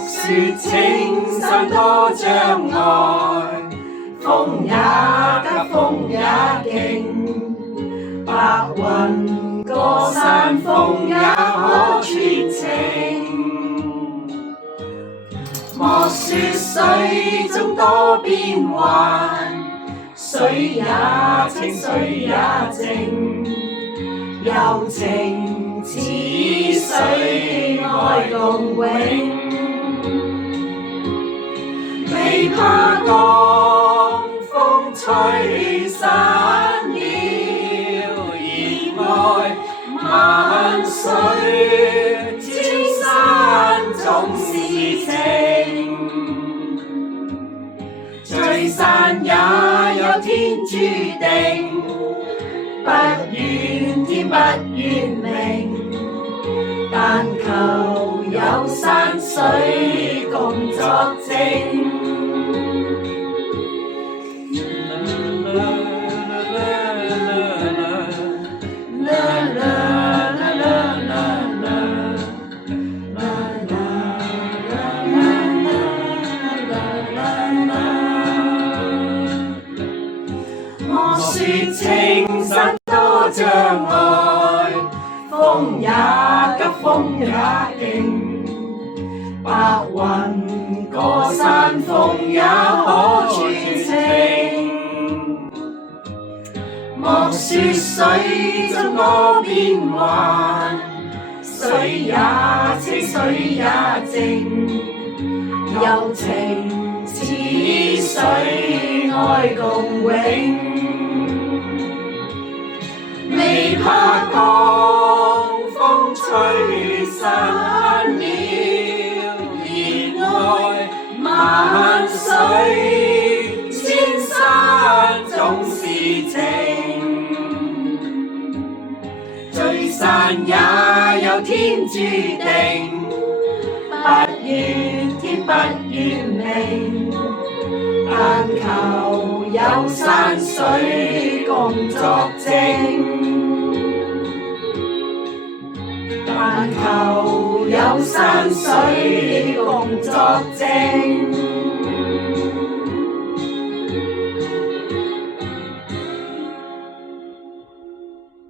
雪青山多障礙，風也急風也勁，白雲過山峰也可傳情。莫說水中多變幻，水也清水也靜，柔情似水愛共永。未怕江風吹散了熱愛，萬水千山總是情。聚散也有天注定，不怨天不怨命，但求有山水共作證。莫說青山多障礙，風也急風也勁，白雲過山峰也可傳情。莫說水中多變幻，水也清水也靜，柔情似水愛共永。未怕江風吹散了熱愛，萬水千山總是情。聚散也有天注定，不怨天不怨命，但求有山水共作證。但求有山水共作證。